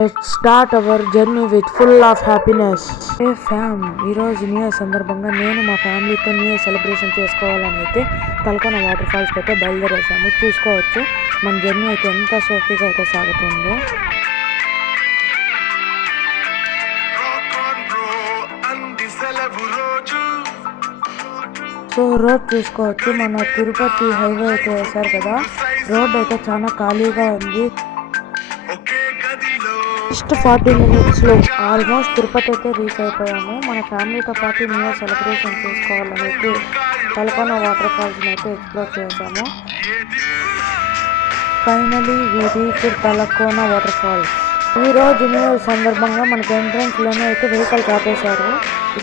Let's start our journey with full of happiness. Hey fam, ఈరోజు new year సందర్భంగా నేను మా ఫ్యామిలీతో న్యూ ఇయర్ సెలబ్రేషన్ చేసుకోవాలని అయితే తలకోన వాటర్ ఫాల్స్కి అయితే బయలుదేరేసాము. చూసుకోవచ్చు మన జర్నీ అయితే ఎంత సోఫీగా అయితే సాగుతుందో. సో రోడ్ చూసుకోవచ్చు, మన తిరుపతి హైవే అయితే వేశారు కదా, రోడ్ అయితే చాలా ఖాళీగా ఉంది. జస్ట్ 40 minutesలో ఆల్మోస్ట్ తిరుపతి అయితే రీచ్ అయిపోయాము. మన ఫ్యామిలీతో పాటు న్యూ ఇయర్ సెలబ్రేషన్ చేసుకోవాలని అయితే తలకోన వాటర్ ఫాల్స్ని అయితే ఎక్స్ప్లోర్ చేసాము. Finally we reached Talakona water falls. ఈరోజు న్యూ ఇయర్ సందర్భంగా మనకి ఎంట్రన్స్లోనే అయితే వెహికల్ ఆపేశారు.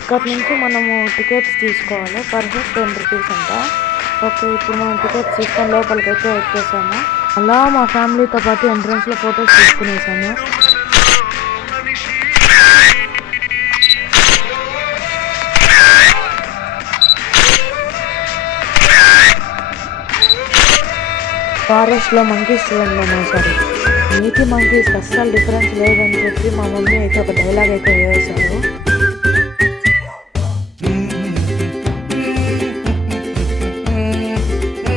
ఇక్కడ నుంచి మనము టికెట్స్ తీసుకోవాలి, పర్ హెడ్ 10 rupees అంట. ఓకే, ఇప్పుడు మనం టికెట్స్ తీసుకొని లోపలికి అయితే వచ్చేసాము. అలా మా ఫ్యామిలీతో పాటు ఎంట్రన్స్లో ఫొటోస్ తీసుకునేసాము. ఫారెస్ట్లో మంకీస్ చూడండి ఒకసారి. నీటి మంకీస్ అస్సలు డిఫరెన్స్ లేదని చెప్పి మా మమ్మీ అయితే ఒక డైలాగ్ అయితే వేశారు.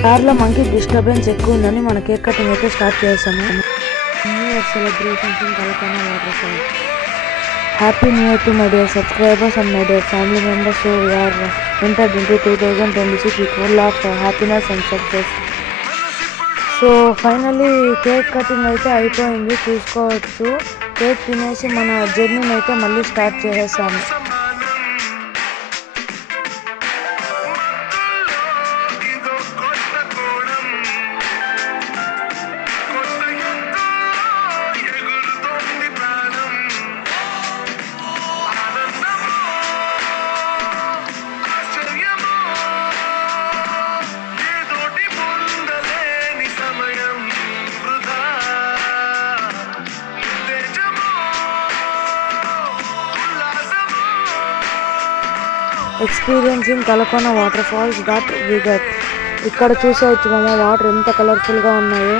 కార్లో మంకీ డిస్టర్బెన్స్ ఎక్కువ ఉందని మన కేక్ కటింగ్ అయితే స్టార్ట్ చేసాము. New year celebrations in Talakona water falls. Happy new year to my dear subscribers and my dear family members. So we are entered into 2026 with full of happiness and success. So finally cake cutting అయితే అయిపోయింది, చూసుకోవచ్చు. Cake తినేసి మన జర్నీని అయితే మళ్ళీ start చేసేసాము. Experiencing Talakona water falls that we get. ఇక్కడ చూసేవచ్చు మామ, వాటర్ ఎంత కలర్ఫుల్గా ఉన్నాయో.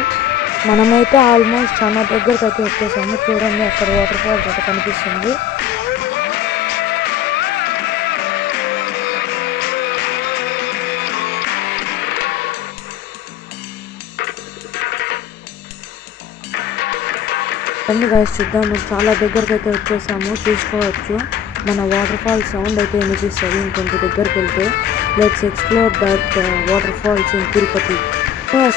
మనమైతే ఆల్మోస్ట్ చాలా దగ్గరకు అయితే వచ్చేసాము. చూడండి అక్కడ వాటర్ ఫాల్స్ అయితే కనిపిస్తుంది. రండి గైస్ చూద్దాము, చాలా దగ్గరకు అయితే వచ్చేసాము. చూసుకోవచ్చు మన వాటర్ ఫాల్ సౌండ్ అయితే వినిపిస్తుంది ఇంకొంచెం దగ్గరికి వెళ్తే. Let's explore that water falls in Tirupati.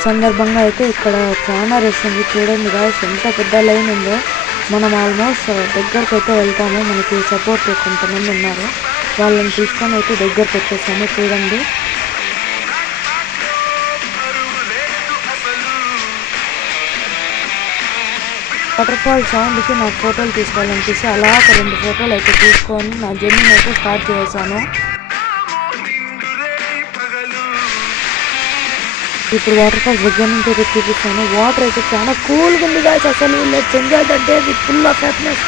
సందర్భంగా అయితే ఇక్కడ చాలా రష్ ఉంది. చూడండి గాయస్ ఎంత పెద్ద లైన్ ఉందో. మనం ఆల్మోస్ట్ దగ్గరకు అయితే వెళ్తాము. మనకి సపోర్ట్ కొంతమంది ఉన్నారు, వాళ్ళని తీసుకొని అయితే దగ్గరకు వచ్చేసాము. చూడండి వాటర్ ఫాల్ సౌండ్కి నాకు ఫోటోలు తీసుకోవాలనిపిస్తే అలా ఒక 2 ఫోటోలు అయితే తీసుకొని నా జర్నీని అయితే స్టార్ట్ చేశాను. ఇప్పుడు వాటర్ ఫాల్స్ దగ్గర నుంచి అయితే చూపిస్తాను. వాటర్ అయితే చాలా కూల్గా ఉంది గాయ్స్. అసలు let's enjoy the day with full of happiness.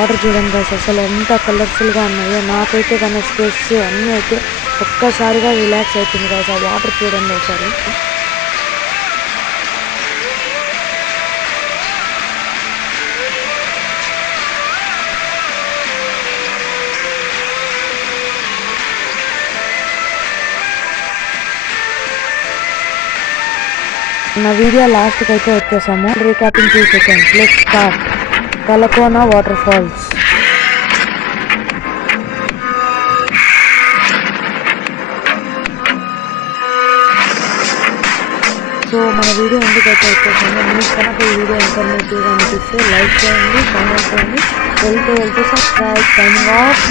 Water చూడండి గాయ్స్ అసలు ఎంత కలర్ఫుల్గా ఉన్నాయో. నాకైతే కానీ స్ట్రెస్ అన్నీ అయితే ఒక్కసారిగా రిలాక్స్ అవుతుంది గాయ్స్. ఆ వాటర్ చూడండి ఒకసారి. నా వీడియో లాస్ట్కి అయితే వచ్చేసాము. Recapping 2 seconds. Let's start. Talakona water falls. So మన వీడియో ఎందుకైతే వచ్చేసాము. మీకు కనుక ఈ వీడియో ఇన్ఫర్మేటివ్గా అనిపిస్తే లైక్ చేయండి, కామెంట్ చేయండి, వెళ్తూ సబ్స్క్రైబ్. Signing off.